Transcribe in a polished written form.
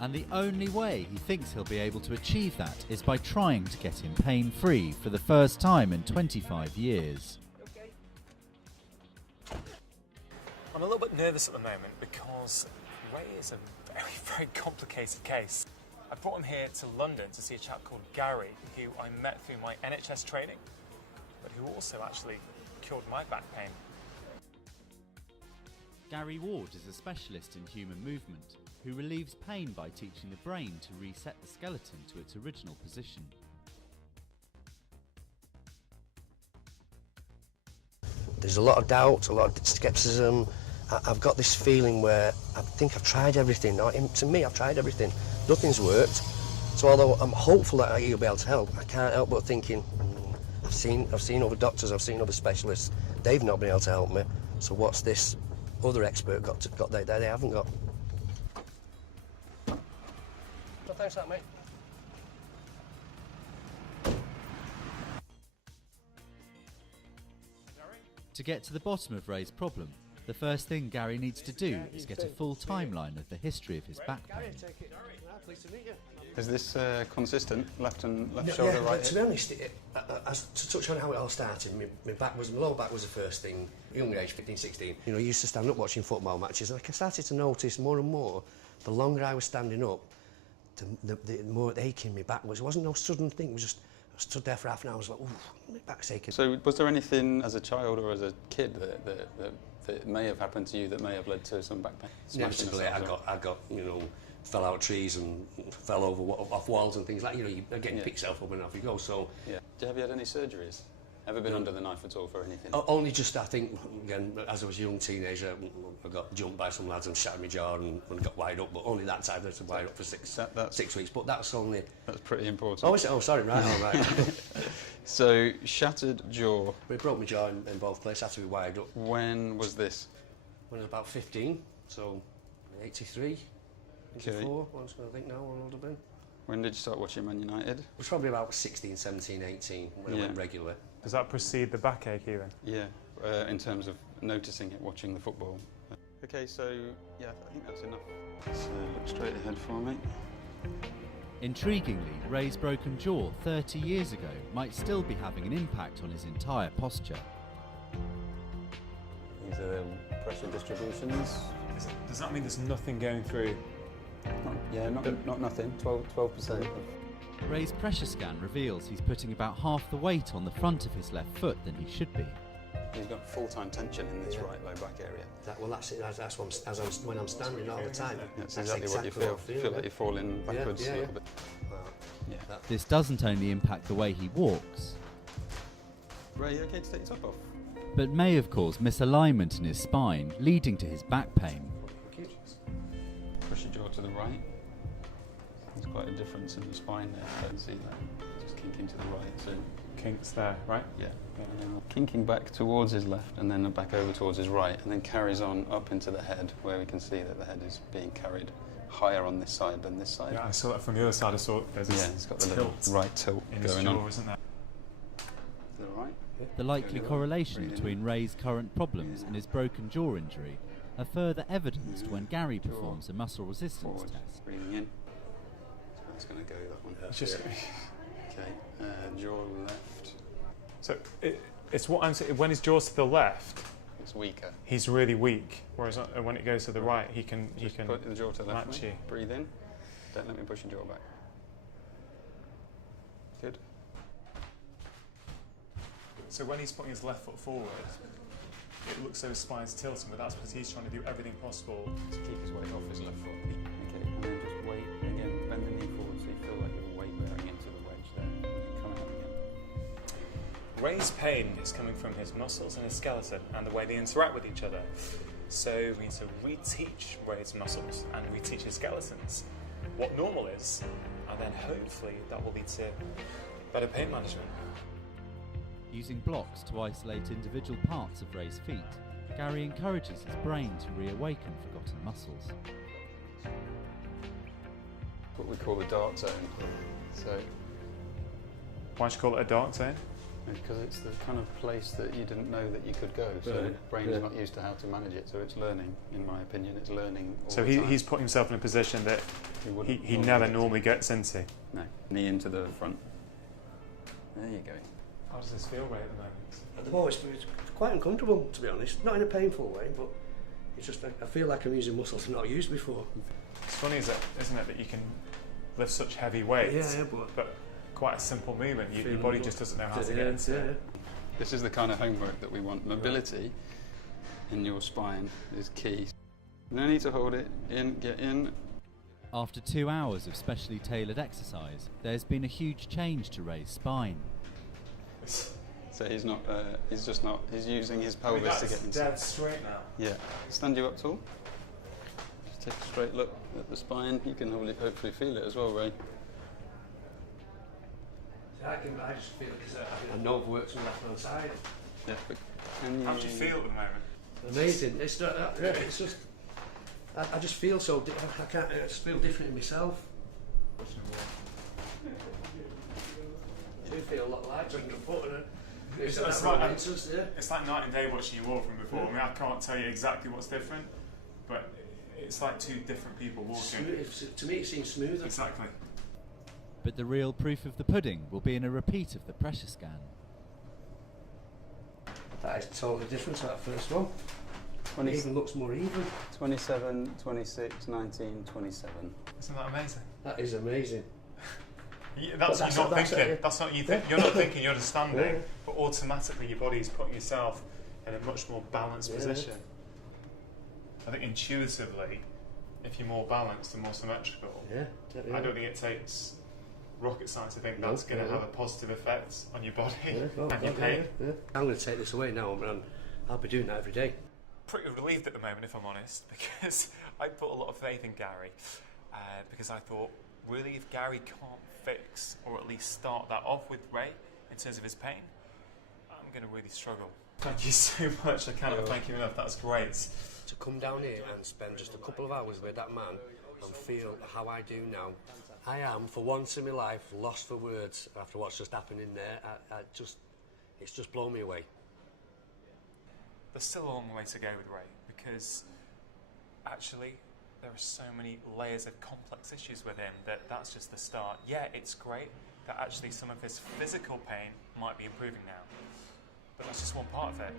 And the only way he thinks he'll be able to achieve that is by trying to get him pain-free for the first time in 25 years. Okay. I'm a little bit nervous at the moment because Ray is a very, very complicated case. I brought him here to London to see a chap called Gary, who I met through my NHS training, but who also actually cured my back pain. Gary Ward is a specialist in human movement who relieves pain by teaching the brain to reset the skeleton to its original position. There's a lot of doubt, a lot of scepticism. I've got this feeling where I think I've tried everything. To me, I've tried everything. Nothing's worked. So although I'm hopeful that he'll be able to help, I can't help but thinking, I've seen other doctors, I've seen other specialists. They've not been able to help me. So what's this other expert got that they haven't got? Well, thanks for that, mate. To get to the bottom of Ray's problem, the first thing Gary needs to do is get a full timeline of the history of his back pain. Is this consistent, left shoulder, right hip? To be honest, to touch on how it all started, my lower back was the first thing, young age, 15, 16. You know, I used to stand up watching football matches, and I started to notice more and more, the longer I was standing up, the more aching my back was. It wasn't no sudden thing, it was just, I stood there for half an hour, I was like, ooh, my back's aching. So was there anything as a child or as a kid that may have happened to you that may have led to some back pain? Inevitably, I got, you know, fell out of trees and fell over off walls and things like, you know, you again pick yourself up and off you go. So yeah. Have you had any surgeries? Ever been under the knife at all for anything? Only just, I think, again, as I was a young teenager, I got jumped by some lads and shattered my jaw and got wired up, but only that time. I was wired up for 6 weeks, but that's only... That's pretty important. Oh, is it? Oh, sorry, right, all right. So, shattered jaw. We broke my jaw in both places, had to be wired up. When was this? When I was about 15, so 83, 84, I think now, when I would have been. When did you start watching Man United? It was probably about 16, 17, 18, when I went regularly. Does that precede the backache even? Yeah, in terms of noticing it, watching the football. Okay, so, yeah, I think that's enough. So, look straight ahead for me. Intriguingly, Ray's broken jaw 30 years ago might still be having an impact on his entire posture. These are the pressure distributions. Does that mean there's nothing going through? Not nothing, 12%. Ray's pressure scan reveals he's putting about half the weight on the front of his left foot than he should be. He's got full-time tension in this right low back area. That's it. That's when I'm standing all the time. That's exactly what you feel. You feel like you're falling backwards a little bit. This doesn't only impact the way he walks, Ray, you okay to take your top off? but may have caused misalignment in his spine, leading to his back pain. Push your jaw to the right. There's quite a difference in the spine there. You can see that. Just kinking to the right. So Kinks there, right? yeah. And then kinking back towards his left and then back over towards his right, and then carries on up into the head, where we can see that the head is being carried higher on this side than this side. Yeah, I saw that from the other side. I saw there's this it's got the little right tilt in his going jaw, on. isn't there? Is that right? The likely correlation between Ray's current problems and his broken jaw injury are further evidenced when Gary performs a muscle resistance Forward. test. Breathing in. So that's going to go that one. It's just Okay. Jaw left. so it's what I'm saying. When his jaw's to the left, It's weaker. he's really weak. Whereas when it goes to the right, he can Put the jaw to the left. match mate. you. Breathe in. Don't let me push your jaw back. Good. So when he's putting his left foot forward, it looks so his spine's tilting, but that's because he's trying to do everything possible To keep his weight off his left foot. Okay, and then just weight again. Bend the knee forward so you feel like you have a weight bearing into the wedge there. And then come out again. Ray's pain is coming from his muscles and his skeleton and the way they interact with each other. So we need to reteach Ray's muscles and reteach his skeletons what normal is, and then hopefully that will lead to better pain management. Using blocks to isolate individual parts of Ray's feet, Gary encourages his brain to reawaken forgotten muscles. What we call the dark zone. So Why do you call it a dark zone? Because it's the kind of place that you didn't know that you could go. So the brain's not used to how to manage it, so it's learning, in my opinion, it's learning all So the time. he's put himself in a position that he never normally gets into. No, knee into the front. There you go. How does this feel, Ray, at the moment? At the moment, it's quite uncomfortable, to be honest. Not in a painful way, but it's just I feel like I'm using muscles I've not used before. It's funny, isn't it, that you can lift such heavy weights, but quite a simple movement. Your body just doesn't know how to get into it. This is the kind of homework that we want. Mobility in your spine is key. No need to hold it in, get in. After 2 hours of specially tailored exercise, there's been a huge change to Ray's spine. So he's using his pelvis to get into. Dead straight now. Yeah. Stand you up tall. Just take a straight look at the spine. You can hopefully feel it as well, Ray. I just feel like a nerve works on the left hand side. Yeah. How do you feel at the moment? Amazing. It's just I just feel so. I just feel different in myself. I do feel a lot lighter on the foot. It's like night and day watching you walk from before. I mean, I can't tell you exactly what's different, but it's like two different people walking. To me, it seems smoother. Exactly. But the real proof of the pudding will be in a repeat of the pressure scan. That is totally different to that first one. It even looks more even. 27, 26, 19, 27. Isn't that amazing? That is amazing. That's what you're not thinking. That's not you think. You're not thinking. You're just standing, but automatically your body's putting yourself in a much more balanced position. I think intuitively, if you're more balanced and more symmetrical, I don't think it takes rocket science to think that's going to have a positive effect on your body and your pain. I'm going to take this away now, and I'll be doing that every day. Pretty relieved at the moment, if I'm honest, because I put a lot of faith in Gary, because I thought, really, if Gary can't fix or at least start that off with Ray in terms of his pain, I'm going to really struggle. Thank you so much. I cannot thank you enough. That's great. To come down here and spend just a couple of hours with that man and feel how I do now, I am, for once in my life, lost for words after what's just happened in there. It's just blown me away. There's still a long way to go with Ray, because actually there are so many layers of complex issues with him that's just the start. Yeah, it's great that actually some of his physical pain might be improving now, but that's just one part of it.